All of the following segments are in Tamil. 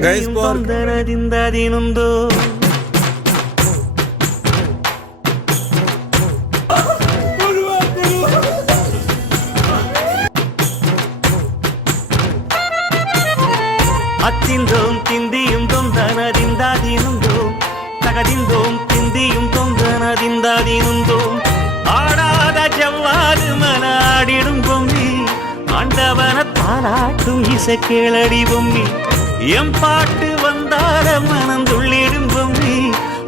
ತೊಂದರದಿಂದದಿನೊಂದು അത്തിന്തോം തിന്തിയും തൊന്തനതിന്താതിനുന്തോ തകതിന്തോം തിന്തിയും തൊന്തനതിന്താതിനുന്തോ ஆடாத ஜவ்வாது மலாடிடும் பொம்மி ஆண்டவன தாளாட்டும் இசை கேளடி பொம்மி எம் பாட்டு வந்தார மனம் துள்ளிடும் பொம்மி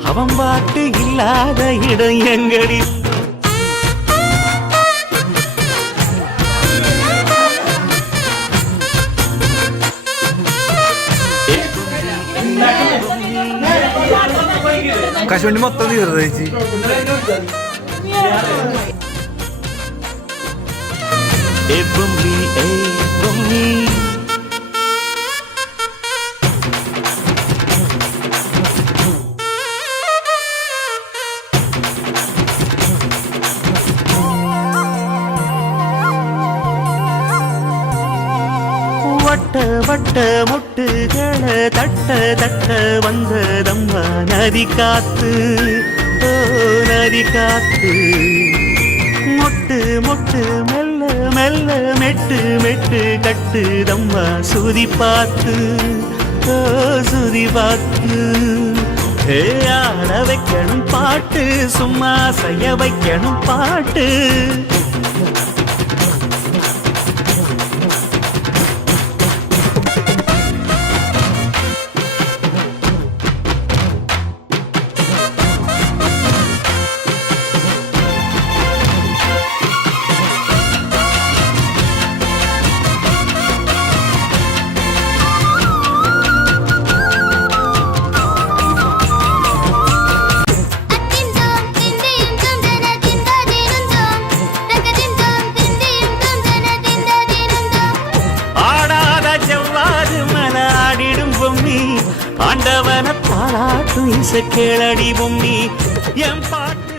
அவன் பாட்டு இல்லாத இடம் எங்கடி കശുവണ്ടി മൊത്തം തീർന്നു ചേച്ചി. வட்ட வட்ட முட்டுகள தட்ட தட்ட வந்ததம்மா நதி காத்து ஓ நதி காத்து மொட்டு மொட்டு மெல்ல மெல்ல மெட்டு மெட்டு கட்டுதம்மா சுதி பார்த்து ஓ சுதி பார்த்து ஆட வைக்கணும் பாட்டு சும்மா செய்ய வைக்கணும் பாட்டு ஆண்டவன பாராட்டும் இசை கேளடி பொம்மி என் பாட்டு